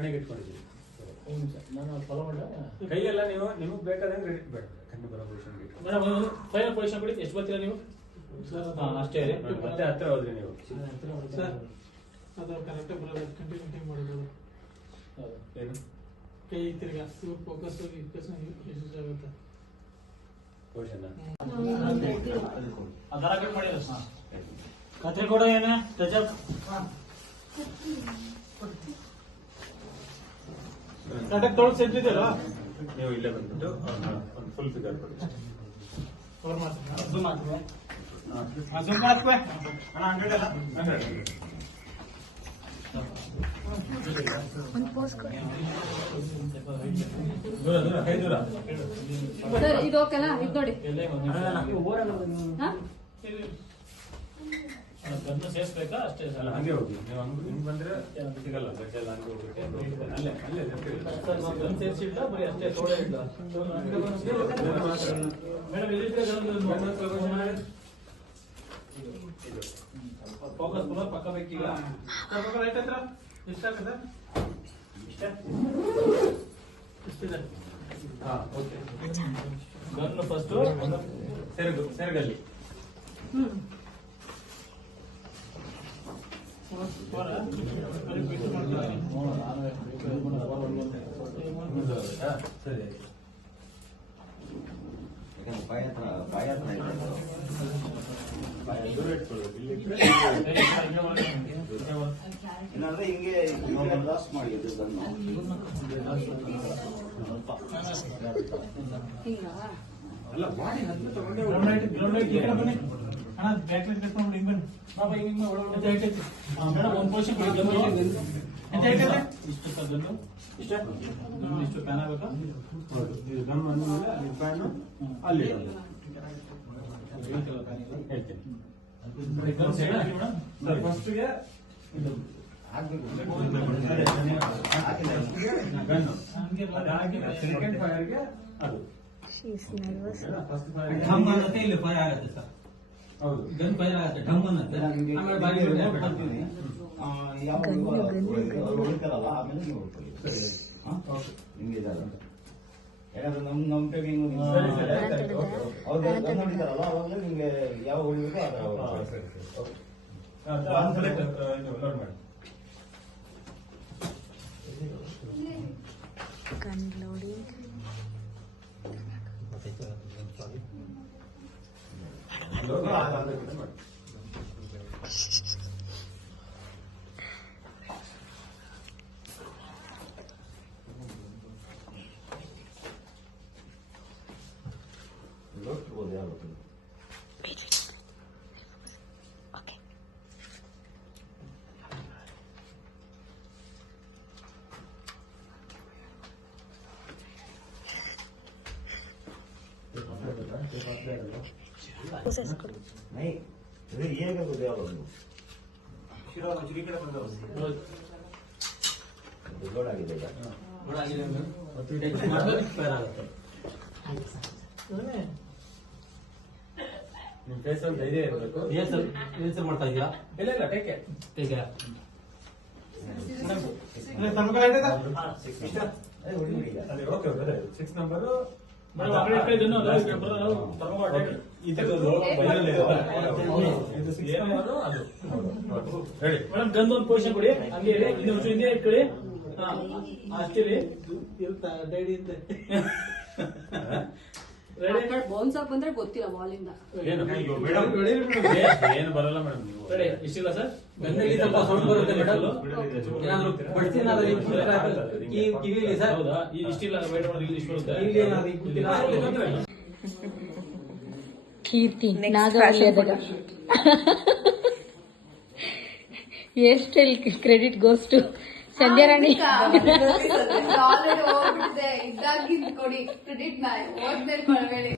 ನಿಮಿಷ ನಾನು ಫಾಲೋ ಕೈಯೆಲ್ಲ ನೀವು ನಿಮಗೆ ಬೇಕಾದಂಗೆ ಕ್ರೆಡಿಟ್ ಬೇಡ ಕಣ್ಣು ಬರೋ ಪೊಸಿಷನ್ಗೆ ಇಟ್ಟು ಮೇಡಮ್ ಒಂದು ಫೈನಲ್ ಪೊಸಿಷನ್ ಕೊಡಿ. ಎಷ್ಟು ಬರ್ತೀರಾ ನೀವು? ಸರ್ ಅಷ್ಟೇ ನೋಡಿ, ಮತ್ತೆ ಹತ್ರ ಹೋದ್ರಿ ನೀವು. ಸರ್ ಅದು ಕರೆಕ್ಟಾಗಿ ಬರೋದು. ಕಂಟಿನ್ಯೂ ಮಾಡೋದು. ಹೌದು. ಏನು? ಕೈ ತಿರ್ಗಾ. ಇವ್ರು ಫೋಕಸ್ ಫೋಕಸ್ ಯೂಸ್ ಆಗುತ್ತೆ. ಪೊಸಿಷನ್ ಆ? ದಾರ ಕಟ್ ಮಾಡಿ ಹಾಂ. ಕತ್ರಿ ಕೊಡ ಏನ? ಟಚಪ್ ತೊಳೆದು ಸೆಟ್ಟಿದ್ದೀರಾ ನೀವು ಇಲ್ಲೇ ಬಂದ್ಬಿಟ್ಟು ಒಂದು ಫುಲ್ ಫಿಗರ್ ಕೊಡಿ. ಕವರ್ ಮಾಡ್ತೀನಿ ಝೂಮ್ ಮಾಡ್ತೀವಿ ಅಣ್ಣ ಹಂಡ್ರೆಡ್ ಅಲ್ಲ? ಹಂಡ್ರೆಡ್. ದೂರ ದೂರ ಕೈ ದೂರ. ಸರ್ ಇದು ಓಕೆನಾ? ಇದು ನೋಡಿ. ಎಲ್ಲೇ ಹಾ ಸೇರಿಸ್ಬೇಕಾ? ಅಷ್ಟೇ ಅಲ್ಲ ಹಂಗೆ ಹೋಗಿ ನೀವು ಹಂಗೆ ಹಿಂಗೆ ಬಂದ್ರೆ ಸಿಗಲ್ಲ ಗಡ್ಡೆಲ್ಲ ಹಂಗೆ ಹೋಗ್ಬಿಟ್ಟು ಅಲ್ಲೇ ಅಲ್ಲೇ. ಸರ್ ನಾವು ಗನ್ ಸೇರಿಸಿಲ್ಲ ಬರೀ ಅಷ್ಟೇ ತೋಡೆ ಇಲ್ಲ. ಮೇಡಮ್ ಎಲ್ಲಿದ್ರೆ ಫೋಕಸ್ ಪುನಃ ಪಕ್ಕ ಬೇಕೀಗ ಸರ್ ಪಕ್ಕ ರೈಟ್ ಹತ್ರ? ಎಷ್ಟಾಗುತ್ತೆ ಇಷ್ಟ? ಇಷ್ಟಿದೆ. ಹಾ ಓಕೆ. ಗನ್ ಫಸ್ಟ್ ಸೆರಗು ಸೆರಗಲ್ಲಿ. ಹ್ಮ್ ಹಾ, ಸರಿ. ಯಾಕಂದ್ರೆ ಬಾಯಿ ಹತ್ರ ಬಾಯಿ ಹತ್ರ ಇಲ್ಲಾಂದ್ರೆ ಹಿಂಗೆ ಹಿಂಗೆ ಲಾಸ್ ಮಾಡಿ. ಹಿಂಗಾ ಅಲ್ಲ ಹತ್ತು ತಗೊಂಡೇ ಅಣ್ಣ ಬ್ಯಾಕ್ ಲೈಟ್ ಕಟ್ಕೊಂಡು ಹಿಂಗ್ ಬನ್ನಿ. ಬಾಬಾ ಹಿಂಗ್ ಮೇಡಮ್ ಒಂದು ಪೋಷನ್ ಇಷ್ಟು ಇಷ್ಟ ಗನ್ನು ಇಷ್ಟು? ಪ್ಯಾನ್ ಆಗಬೇಕಾ? ಹೌದು ಇದು ಗಮ್ ಅಂದ್ಮೇಲೆ ಅಲ್ಲಿ ಅಲ್ಲಿ ಹೇಳ್ತೀನಿ ಫಸ್ಟ್ಗೆ ಇದು. ಸೆಕೆಂಡ್ ಫೈರ್ಗೆ ಅದು ಫಸ್ಟ್ ಫೈರ್ ಢಮ್ ಅನ್ನತ್ತೆ ಇಲ್ಲಿ ಫೈರ್ ಆಗುತ್ತೆ ಸರ್. ಹೌದು. ಗನ್ ಫೈರ್ ಆಗುತ್ತೆ ಢಮ್ ಅನ್ನತ್ತೆ. ಆಮೇಲೆ ಬಾಯಿ ಯಾವ ಹೊಡಿತಾರಲ್ಲ ಆಮೇಲೆ ನೀವು ಹೊಡ್ಕೊಳ್ಳಿ? ಹಿಂಗೆ ಇದಲ್ಲ ಯಾಕಂದ್ರೆ ನಮ್ ನಮ್ ಕೈಗೆ ನೀವು-. ಅವ್ರು ಗನ್ ನಿಮ್ಗೆ ಯಾವ ಹೊಡಿಬೇಕೋ ಹೊಡ್ಕೊಳ್ಳಿ. ಸರಿ ಸರಿ ಓಕೆ ಹಾ, ಅದು select, ಆ, ಇದು ಲೋಡ್ ಮಾಡಿ gun loading. ಲೋಡ್ ಮಾಡಿ, ಅದು ಕೂಡ ಮಾಡಿ. ನೋಡ್ತಿರ್ಬೋದು ಯಾವತ್ತು Okay. Process ಕೊಡು. ನೈ ಇದು ಹೇಗಾಗೋದು ಯಾವುದು ಲೋಡ್ ಆಗಿದೆ ಈಗ ಫೈರ್ ಆಗುತ್ತೆ ನಿಮ್ ಫೇಸ್ ಅಲ್ಲಿ ಧೈರ್ಯ ಇರಬೇಕು ಏನ್ ಸರ್ ಏನ್ ಸರ್ ಮಾಡ್ತಾ ಇದೀರಾ ಇಲ್ಲ ಇಲ್ಲ ಟೇಕೆ ಈಗ ಅದೇ ಹೊಡಿ ಹೊಡಿ ಈಗ ಅದೇ okay okay six number madam ಇದು ಮೇಡಮ್ ಒಂದು ಪೊಸಿಷನ್ ಕೊಡಿ. ಹಂಗೆ ಇರಿ ಇನ್ನು ಒಂಚೂರು ಹಿಂದೆ ಇಟ್ಕೊಳ್ಳಿ. ಹಾ ಅಷ್ಟೇ ಬೋನ್ಸ್ ಅಪ್ ಬಂದ್ರೆ ಗೊತ್ತಿಲ್ಲ ಬಾಲಿಂದ. ಏನು? ಏನು ಬರಲ್ಲ ಮೇಡಮ್ ನೀವು. Ready ಇಷ್ಟಿಲ್ಲ sir? ಗನ್ನಲ್ಲಿ ಸ್ವಲ್ಪ ಸೌಂಡ್ ಬರುತ್ತೆ ಮೇಡಮ್. ಏನಾದ್ರು ಬಡ್ಸಿ ಏನಾದ್ರು ಹಿಂಗ್ ಕುಂತ್ರೆ ಈ ಕಿವಿಲಿ ಸರ್. ಹೌದಾ? ಈ ಇಷ್ಟಿಲ್ಲ ಇಲ್ಲಿ ಇಷ್ಟು ಬರುತ್ತೆ. ಇಲ್ಲಿ ಏನಾದ್ರು? Keerthi style credit goes to Sandhya Rani. Already ಹೋಗ್ಬಿಟ್ಟಿದೆ. ಇದ್ದಾಗಿಂದ ಕೊಡಿ. ಕ್ರೆಡಿಟ್